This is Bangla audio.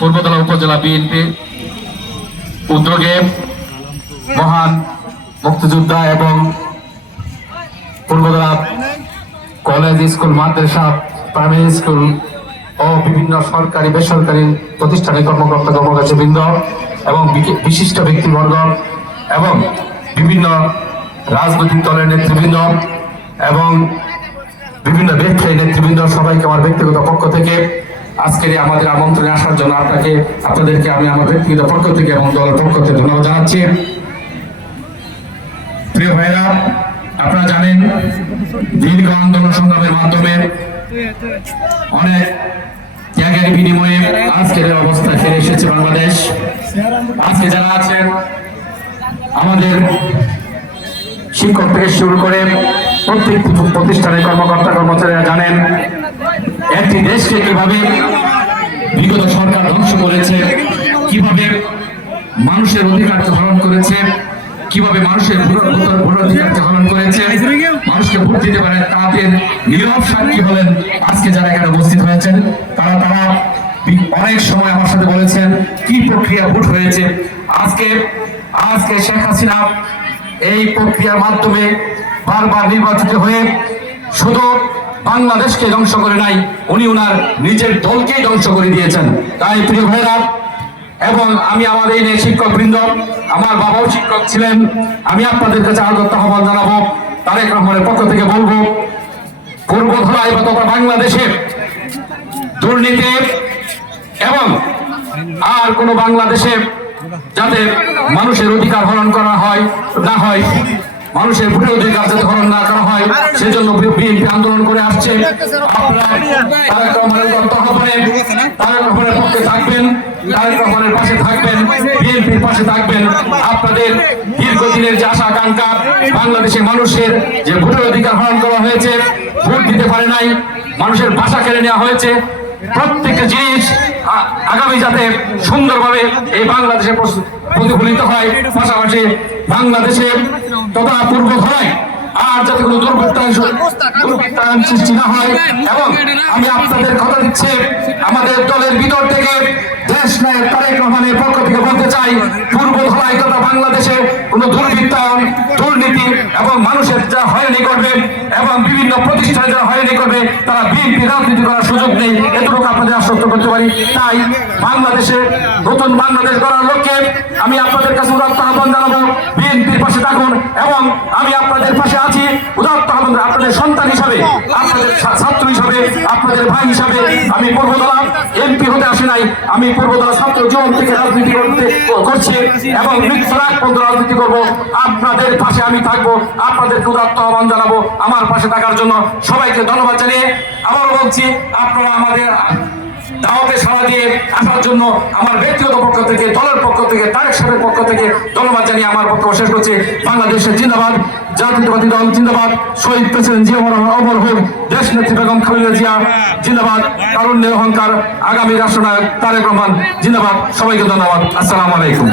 পূর্বতলা উপজেলা বিএনপি উদ্যোগে মহান মুক্তিযোদ্ধা এবং পূর্বতলা কলেজ, স্কুল, মাদ্রাসা, প্রাইমারি স্কুল ও বিভিন্ন সরকারি বেসরকারি প্রতিষ্ঠানের কর্মকর্তা কর্মচারীবৃন্দ এবং বিশিষ্ট ব্যক্তিবর্গ এবং বিভিন্ন রাজনৈতিক দলের নেতৃবৃন্দ এবং বিভিন্ন ব্যবসায়ী নেতৃবৃন্দ সবাইকে আমার ব্যক্তিগত পক্ষ থেকে আজকের আমাদের আমন্ত্রণে আসার জন্য আপনাদেরকে আমি আমার ব্যক্তিগত পক্ষ থেকে এবং দলের পক্ষ থেকে ধন্যবাদ জানাচ্ছি। প্রিয় ভাইরা, আপনারা জানেন দীর্ঘ আন্দোলন সংগ্রামের মাধ্যমে অনেক ত্যাগের বিনিময়ে আজকের অবস্থা ফিরে এসেছে বাংলাদেশ। আজকে যারা আছেন আমাদের শিক্ষক থেকে শুরু করে প্রত্যেকটি প্রতিষ্ঠানের কর্মকর্তা কর্মচারীরা জানেন একটি দেশকে কিভাবে বিগত সরকার ধ্বংস করেছে, কিভাবে মানুষের অধিকারকে হরণ করেছে, কিভাবে মানুষের ভোটাধিকারকে হরণ করেছে, মানুষকে ভোট দিতে পারে তাদের নীরব সাক্ষী হলেন আজকে যারা এখানে উপস্থিত হয়েছেন। তারা অনেক সময় আমার সাথে বলেছেন কি প্রক্রিয়া ভোট হয়েছে। আজকে শেখ হাসিনা এই প্রক্রিয়ার মাধ্যমে বারবার নির্বাচিত হয়ে শুধু বাংলাদেশকে ধ্বংস করে নাই, উনি ওনার নিজের দলকেই ধ্বংস করে দিয়েছেন। তাই প্রিয় ভাইরা, এবং আমি আমার এই শিক্ষক বৃন্দ, আমার বাবাও শিক্ষক ছিলেন, আমি আপনাদের কাছে আদর আহ্বান জানাবো, তারেক রহমানের পক্ষ থেকে বলবো পূর্বধলায় বা তথা বাংলাদেশে দুর্নীতি এবং আর কোন বাংলাদেশে যাতে মানুষের অধিকার হরণ করা হয় না হয়, মানুষের ভোটের অধিকার যাতে হরণ না করা হয়, সেজন্য বিএনপি আন্দোলন করে আসছে। আপনারা তারেক রহমানের পক্ষে থাকবেন, তারেক রহমানের পাশে থাকবেন, বিএনপির পাশে থাকবেন। আপনাদের দীর্ঘদিনের যে আশা আকাঙ্ক্ষা, বাংলাদেশের মানুষের যে ভোটের অধিকার হরণ করা হয়েছে, ভোট দিতে পারে নাই, মানুষের ভাষা কেড়ে নেওয়া হয়েছে, প্রত্যেকটা জিনিস আগামী যাতে সুন্দরভাবে এই বাংলাদেশে প্রতিফলিত হয়, পাশাপাশি বাংলাদেশে তথা পূর্বধলায় আর যাতে কোনো দুর্বৃত্তায়ন সৃষ্টি না হয়। এবং আমি আপনাদের কথা দিচ্ছি, আমাদের দলের ভিতর থেকে দেশ নায়ক তারেক রহমানের পক্ষ থেকে বলতে চাই, পূর্বধলায় তথা বাংলাদেশে কোনো দুর্বৃত্তায়ন, দুর্নীতি এবং মানুষের যা হয়রানি করবে এবং বিভিন্ন প্রতিষ্ঠানে যারা হয়রানি করবে তারা বিএনপি রাজনীতি করার সুযোগ নেই, এতটুকু আপনাদের আশ্বস্ত করতে পারি। তাই বাংলাদেশে নতুন বাংলাদেশ গড়ার লক্ষ্যে আমি আপনাদের কাছে উদাত্ত আহ্বান জানাবো, বিএনপির পাশে থাকুন এবং আমি আপনাদের পাশে আছি। উদাত্ত আহ্বান, আপনাদের সন্তান হিসাবে, আপনাদের ছাত্র হিসাবে, আপনাদের ভাই হিসাবে আমি পূর্বতলা এমপি হতে আসি নাই, আমি পূর্বতলা ছাত্র জীবন থেকে রাজনীতি করছি এবং মৃত্যুরাগ পর্যন্ত রাজনীতি করবো। আপনাদের পাশে আমি থাকবো, আপনাদেরকে উদাত্ত আহ্বান জানাবো আমার পাশে থাকার জন্য। সবাইকে ধন্যবাদ জানিয়ে আবারও বলছি, আপনারা আমাদের দাওয়াতে সাড়া দিয়ে আসার জন্য আমার ব্যক্তিগত পক্ষ থেকে, দলের পক্ষ থেকে, তারেক সাহেবের পক্ষ থেকে ধন্যবাদ জানিয়ে আমার বক্তব্য শেষ করছি। বাংলাদেশের জিন্দাবাদ, জাতীয়তাবাদী দল জিন্দাবাদ, শহীদ প্রেসিডেন্ট জিয়া অমর হোক, দেশ নেত্রী বেগম খালেদা জিয়া জিন্দাবাদ, তারুণ্যের অহংকার আগামী রাষ্ট্রনায়ক তারেক রহমান জিন্দাবাদ। সবাইকে ধন্যবাদ। আসসালামু আলাইকুম।